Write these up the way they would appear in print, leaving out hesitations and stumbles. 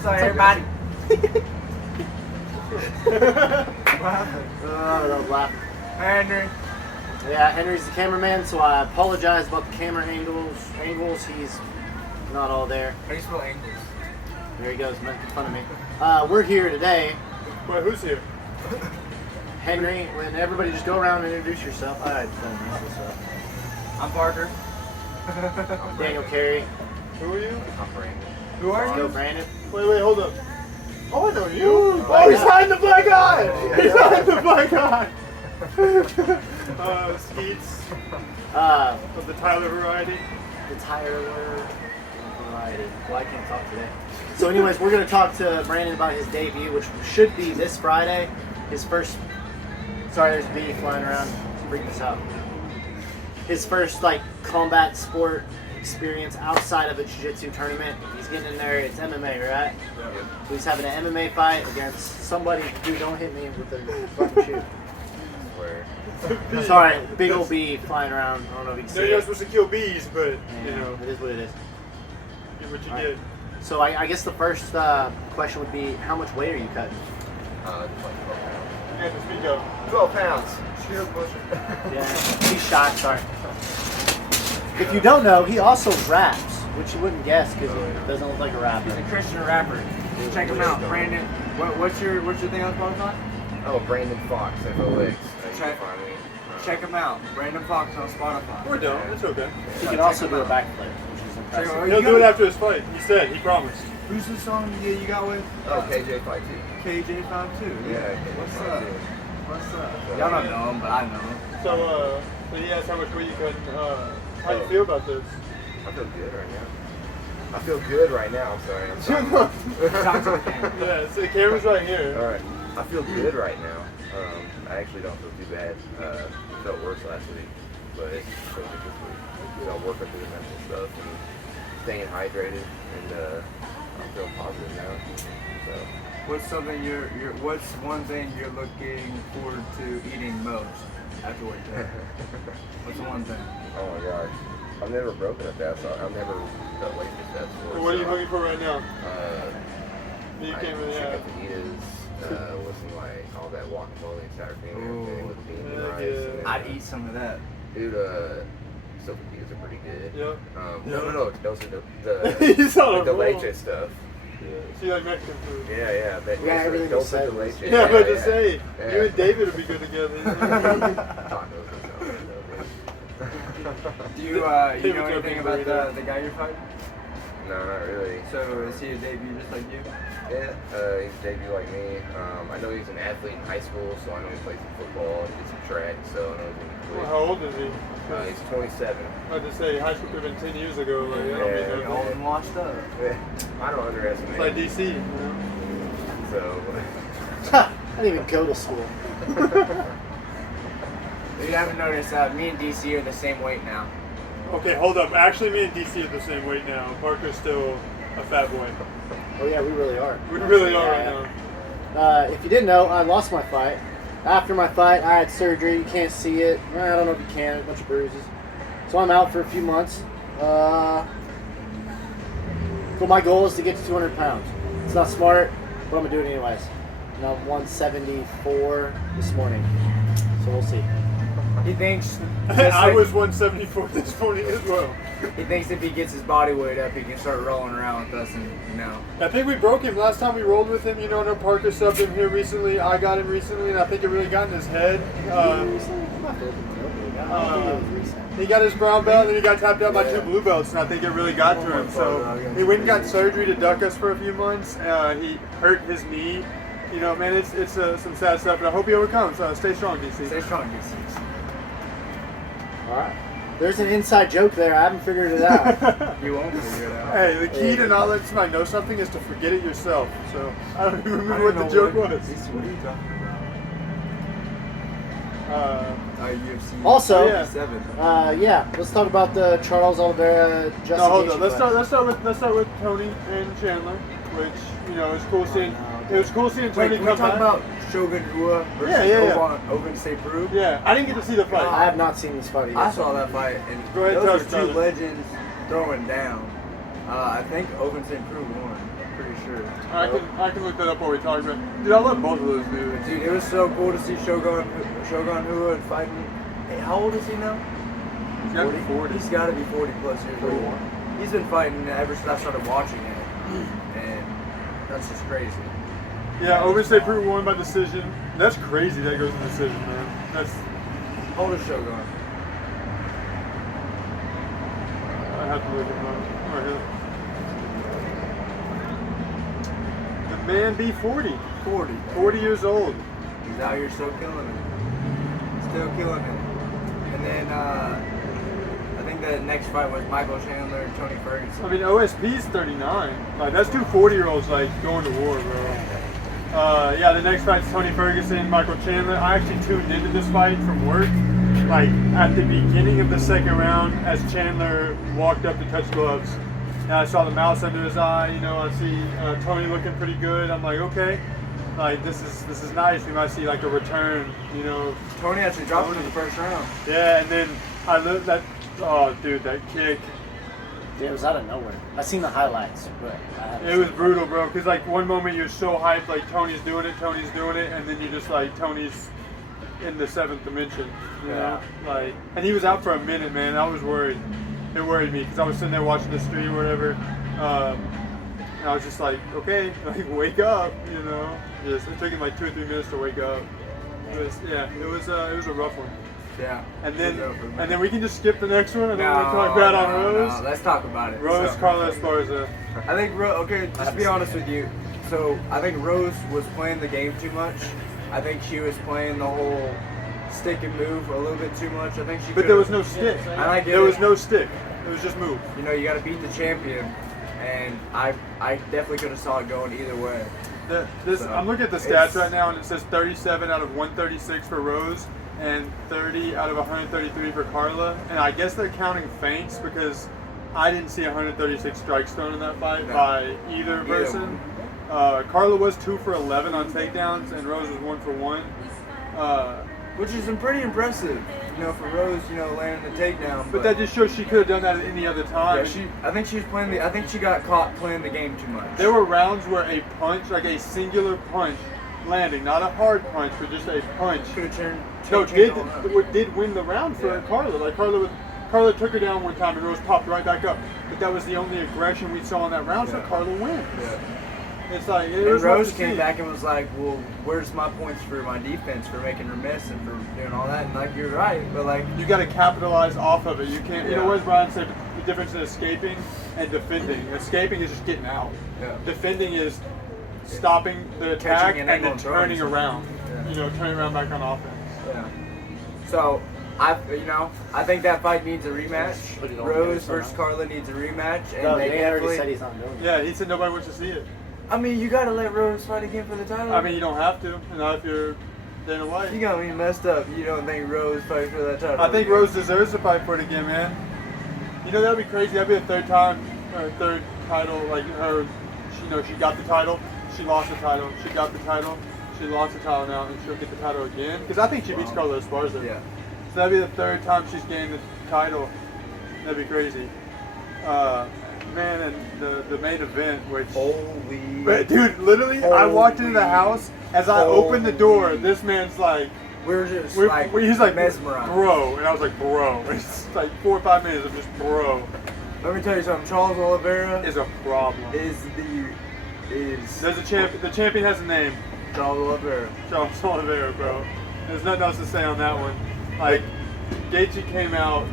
What's up, everybody? That was laughing. Henry. Yeah, Henry's the cameraman, so I apologize about the camera angles. He's not all there. How do you spell angles? There he goes, making fun of me. We're here today. Wait, who's here? Henry, when everybody just go around and introduce yourself. Alright, I'm Parker. I'm Daniel Carey. Who are you? I'm Brandon. Who are Let's you? go, Brandon. Wait, hold up. Oh, I know you. Oh, He's hiding the black eye. He's hiding the black eye. Skeets of the Tyler variety. The Tyler variety. Well, I can't talk today. So anyways, we're going to talk to Brandon about his debut, which should be this Friday. His first... Sorry, there's a bee flying around. Freak this out. His first, combat sport experience outside of a jiu-jitsu tournament. He's getting in there. It's MMA, right? Yeah. So he's having an MMA fight against somebody. Dude, don't hit me with the fucking shoe. Sorry, big old bee flying around. I don't know if you can see You're not it. supposed to kill bees, but, It is what it is. get what you All get. right. So I guess the first question would be, how much weight are you cutting? You have to speak up. 12 pounds. Yeah, he's shot, sorry. If you don't know, he also raps, which you wouldn't guess because he doesn't look like a rapper. He's a Christian rapper. Check him out, Brandon. What's your thing on Spotify? Oh, Brandon Fox, FOX. Check him out, Brandon Fox on Spotify. We're done. It's okay. He can also do a backflip, which is impressive. Oh, He'll do it after his fight. He said. He promised. Who's the song you got with? Oh, KJ Fight 2. KJ52. Yeah, What's KJ up? Fight 2. What's up? Y'all don't know him, but I know him. So he asked how much weight you cut. How do you feel about this? I feel good right now. I feel good right now. I'm sorry. I'm sorry. Talk to the camera. Yeah, so the camera's right here. All right. I feel good right now. I actually don't feel too bad. Felt worse last week, but it's feel good this week. I'm working through the mental stuff and staying hydrated, and I'm feeling positive now. So. What's one thing you're looking forward to eating most after weight cut? What's the one thing? Oh my gosh. I've never broken a fast, so I've never felt weight this fast before. Well, what are you looking for right now? You Like can't really have. chicken fajitas, with some all that guacamole and sour cream and everything with beans and Yeah, rice. yeah. And then, I'd eat some of that. Dude, so fajitas are pretty good. Yeah. No, those are He's on a the roll. leche stuff. Yeah. So you like Mexican food? Yeah. Yeah, everything Those you are said the was- leche. Yeah, but to say, Yeah. you and David would be good together. Tacos Do you know anything about the guy you're fighting? No, not really. So is he a debut just like you? Yeah, he's a debut like me. I know he's an athlete in high school, so I know he plays some football and did some track, so I know he's going to be Well, quick. how old is he? He's 27. I had to say, high school could have been 10 years ago. Like, I don't mean Yeah, You're old and washed up. I don't underestimate It's like him. DC, you know? So, I didn't even go to school. You haven't noticed, me and DC are the same weight now. Okay, hold up. Actually, me and DC are the same weight now. Parker's still a fat boy. Oh yeah, we really are. We really are right Yeah. now. If you didn't know, I lost my fight. After my fight, I had surgery. You can't see it. I don't know if you can. A bunch of bruises. So I'm out for a few months. But my goal is to get to 200 pounds. It's not smart, but I'm going to do it anyways. And I'm 174 this morning. So we'll see. He thinks I was 174 this morning as well. he thinks if he gets his body weight up, he can start rolling around with us, and I think we broke him last time we rolled with him. You know, I know Parker subbed him here recently. I got him recently, and I think it really got in his head. He got his brown belt, and then he got tapped out by 2 blue belts, and I think it really got to him. So he went and got surgery to duck us for a few months. He hurt his knee. You know, man, it's some sad stuff, and I hope he overcomes. Stay strong, DC. stay strong, DC. All right. There's an inside joke there. I haven't figured it out. You won't figure it out. Hey, the key to not letting somebody know something is to forget it yourself. So I don't even remember what the joke was. DC, what are you talking UFC. about? UFC. Also, Yeah. 7. let's talk about the Charles Oliveira Justin No, hold Gaethje on. Let's fight. start with Tony and Chandler, which it's cool seeing. It was cool seeing Wait, Tony can we come talk back. about Shogun Rua versus Yeah. Ogun Seipru? Yeah, I didn't get to see the fight. I have not seen this fight yet. I saw that fight, and Go ahead, those tell are us, two brother. legends throwing down. I think Ogun Seipru won. pretty sure. I can look that up while we talk about it. Dude, I love both of those dudes. Dude, it was so cool to see Shogun Hua fighting. Hey, how old is he now? He's got to be 40. He's got to be 40 plus years old. 41. He's been fighting ever since I started watching it, and that's just crazy. Yeah, Overstate Fruit won by decision. That's crazy that goes to decision, man. That's. How old is Shogun? I have to look him up. Right here. The man be 40. 40. 40 years old. He's out here still killing it. Still killing it. And then I think the next fight was Michael Chandler and Tony Ferguson. I mean, OSP's 39. Like, that's two 40-year-olds, like, going to war, bro. Yeah, the next fight's Tony Ferguson, Michael Chandler. I actually tuned into this fight from work. Like, at the beginning of the second round, as Chandler walked up to touch gloves. And I saw the mouse under his eye, you know, I see Tony looking pretty good. I'm like, okay, like, this is nice. We might see, like, a return, you know. Tony actually dropped him in the first round. Yeah, and then I looked that, oh, dude, that kick. Yeah, it was out of nowhere. I seen the highlights, but It was brutal, bro. Because like one moment you're so hyped, like Tony's doing it, and then you're just like Tony's in the seventh dimension, you know? Like, and he was out for a minute, man. I was worried. It worried me because I was sitting there watching the stream or whatever, and I was just like, okay, like wake up, you know? Just it took him like 2 or 3 minutes to wake up. It was a rough one. Yeah. And then we can just skip the next one. I don't want to talk bad on Rose. No, let's talk about it. Rose, Carla Esparza. I think okay, just be honest with you. So I think Rose was playing the game too much. I think she was playing the whole stick and move a little bit too much. I think she. But there was no stick. There was no stick. It was just move. You know, you got to beat the champion, and I definitely could have saw it going either way. I'm looking at the stats right now, and it says 37 out of 136 for Rose, and 30 out of 133 for Carla. And I guess they're counting feints because I didn't see 136 strikes thrown in that fight by either person. Carla was 2 for 11 on takedowns, and Rose was 1 for 1. Which is pretty impressive, you know, for Rose, you know, landing the takedown. But that just shows she could have done that at any other time. Yeah, I think she was playing I think she got caught playing the game too much. There were rounds where a punch, like a singular punch, landing, not a hard punch, but just a punch. Could have did win the round for Carla. Like Carla took her down one time and Rose popped right back up. But that was the only aggression we saw in that round, so Carla wins. Yeah. It's like and Rose came back and was like, "Well, where's my points for my defense for making her miss and for doing all that?" And like, you're right, but like, you got to capitalize off of it. You can't. You know what Brian said? The difference in escaping and defending. Escaping is just getting out. Yeah. Defending is stopping the attack and then turning around. Yeah. You know, turning around back on offense. Yeah. So I think that fight needs a rematch. Rose versus Carla needs a rematch, and they already said he's not doing it. Yeah, he said nobody wants to see it. I mean, you gotta let Rose fight again for the title. I mean, you don't have to. Not if you're Dana White. You got me messed up. You don't think Rose fight for that title? I think Rose deserves to fight for it again, man. You know, that'd be crazy. That'd be a third title. Like her, she got the title. She lost the title. She got the title. She lost the title now, and she'll get the title again. Because I think she beats Carla Esparza. Yeah. So that'd be the third time she's gained the title. That'd be crazy. Man, and the main event, which... Holy... Dude, literally, I walked into the house. As I opened the door, this man's like... He's like mesmerized. Bro. And I was like, bro. It's like 4 or 5 minutes of just bro. Let me tell you something. Charles Oliveira... is a problem. The champion has a name. Charles Oliveira. Charles Oliveira, bro. There's nothing else to say on that one. Like, Gaethje came out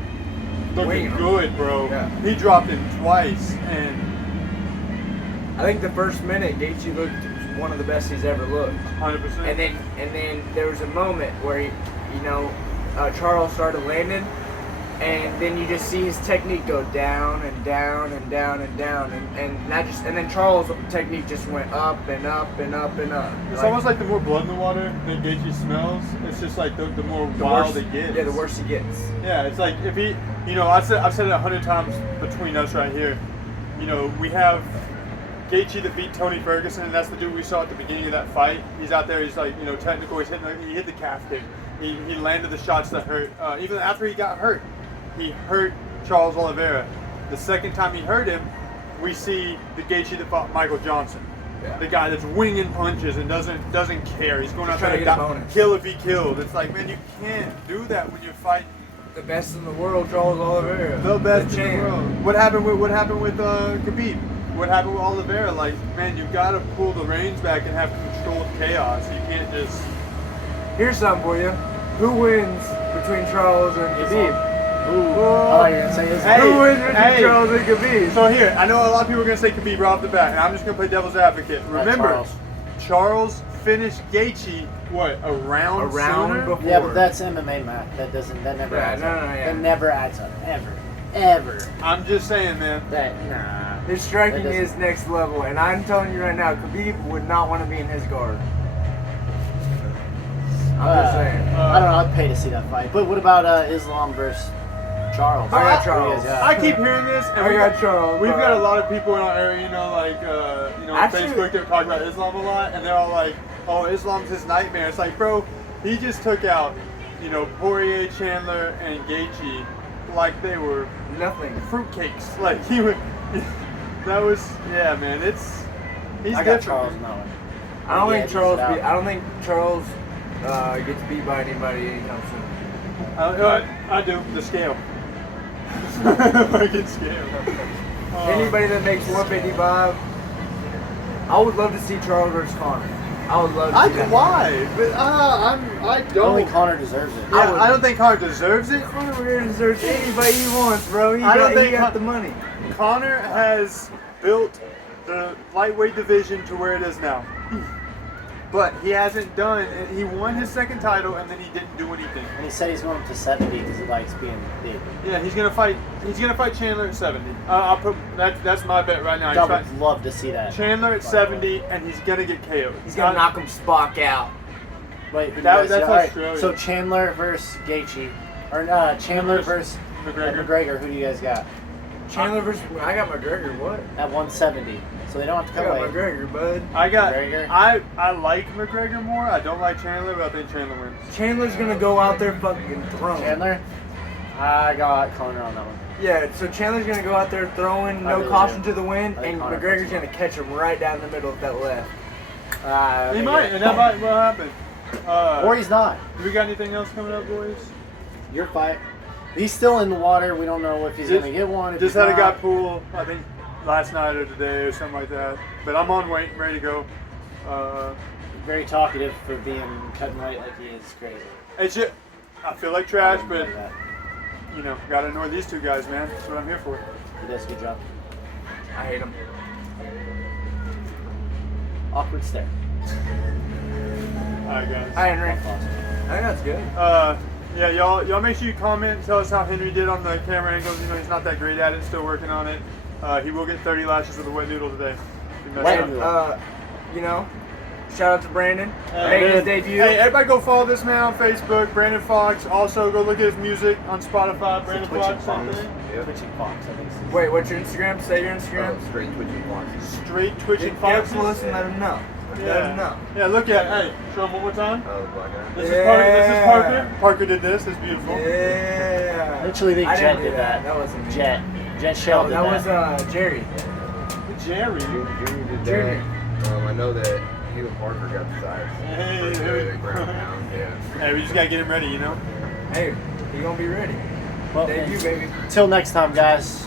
looking good, bro. Yeah. He dropped him twice, and I think the first minute Gaethje looked one of the best he's ever looked. 100%. And then there was a moment where Charles started landing, and then you just see his technique go down and down and down and down, and then Charles' technique just went up and up and up and up. It's almost like the more blood in the water that Gaethje smells, it's just like the more wild it gets. Yeah, the worse he gets. Yeah, it's like if he, I've said it 100 times between us right here. We have Gaethje that beat Tony Ferguson, and that's the dude we saw at the beginning of that fight. He's out there, he's like, technical, he hit the calf kick. He landed the shots that hurt. Even after he got hurt, he hurt Charles Oliveira. The second time he hurt him, we see the Gaethje that fought Michael Johnson. Yeah. The guy that's winging punches and doesn't care. He's going out Trying there to to get a bonus. kill if he killed. It's like, man, you can't do that when you're fighting The best in the world, Charles Oliveira. the best in the champ. world. What happened with Khabib? What happened with Oliveira? Like, man, you gotta pull the reins back and have controlled chaos. You can't just. Here's something for you. Who wins between Charles and Khabib? Oh, you're gonna say this? Hey, Who wins between hey. Charles and Khabib? So here, I know a lot of people are gonna say Khabib right off the bat, and I'm just gonna play devil's advocate. Remember, Charles finished Gaethje what a round sooner? before. Yeah, but that's MMA, Matt. That never adds up. yeah. That never adds up. Ever. I'm just saying, man. Nah. His striking That is doesn't- next level, and I'm telling you right now, Khabib would not want to be in his guard. I'm just saying. I don't know. I'd pay to see that fight. But what about Islam versus Charles? I got Who do you Charles. guys got? I keep hearing this, and I we got Charles. We've got a lot of people in our area, like on Actually- Facebook that talk about Islam a lot, and they're all like, "Oh, Islam's his nightmare." It's like, bro, he just took out, Poirier, Chandler, and Gaethje like they were nothing. fruitcakes. Like he would. That was man. He's I got different. Charles in that one. I don't Yeah, think Charles. he's out. I don't think Charles gets beat by anybody anytime soon. I do the scale. Fucking scale. Anybody that makes 155, I would love to see Charles versus Conor. I would love to see that. Why? But I don't. Only Connor deserves it. Yeah, I don't think Conor deserves it. Conor deserves anybody he wants, bro. He I don't got, think he got the money. Conor has built the lightweight division to where it is now. But he hasn't done. He won his second title and then he didn't do anything. And he said he's going up to 70 because he likes being big. Yeah, he's gonna fight. He's gonna fight Chandler at 70. I'll put that's my bet right now. I He's would fighting love to see that. Chandler at 70, and he's gonna get KO'd. He's gonna knock him Spock out. Wait, who do you That- guys that's got? All right, Australia. so Chandler versus Gaethje, or Chandler versus McGregor. Who do you guys got Chandler versus I got McGregor. What? at 170? So they don't have to I cut got weight. McGregor, bud. I got. McGregor? I like McGregor more. I don't like Chandler, but I think Chandler wins. Chandler's gonna go out there fucking throwing. Chandler? I got Connor on that one. Yeah, so Chandler's gonna go out there throwing, I no really caution do. to the wind, I think and Conor McGregor's puts gonna catch him right down the middle of that left. He might, and that might well happen. Or he's not. Do we got anything else coming up, boys? Your fight. He's still in the water. We don't know if he's Just- going to get one. If Just he's had a guy not. pull, I think, last night or today or something like that. But I'm on weight, ready to go. Very talkative for being cutting weight like he is. Crazy. It's just, I feel like trash, I but wouldn't do that. gotta ignore these two guys, man. That's what I'm here for. He does a good job. I hate him. Awkward stare. All right, guys. Hi, Henry. Awesome. I think that's good. Yeah, y'all make sure you comment. Tell us how Henry did on the camera angles. He's not that great at it. Still working on it. He will get 30 lashes with a wet noodle today. He messed Wet up. noodle. Shout out to Brandon. Making his debut. Hey, everybody go follow this man on Facebook, Brandon Fox. Also, go look at his music on Spotify, Brandon Twitching Fox. Fox. Something. Twitching Fox, I think. Wait, what's your Instagram? Say your Instagram. Straight twitching foxes. Straight Twitching Get Fox. close and let him know. Let him know. Yeah, look at Hey, show him one more time. Oh, black guy. This Yeah. is Parker. This is Parker. Parker did this. It's beautiful. Yeah. Literally, the I Jet didn't do did that. That wasn't me. Jet Oh, Shell did that that. was Jerry. Jerry. Junior did Junior. that. I know that you and Parker got the size. Hey, They ground down, yeah. Hey, we just gotta get him ready, Hey, he gonna be ready. Well, Debut, baby. until next time, guys.